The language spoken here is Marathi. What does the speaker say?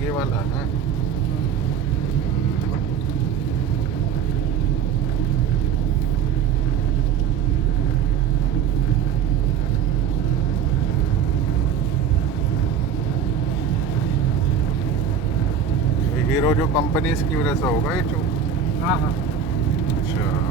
ये वाला है। ये हीरो जो कंपनी की वजह से होगा ये जो। हाँ हाँ। अच्छा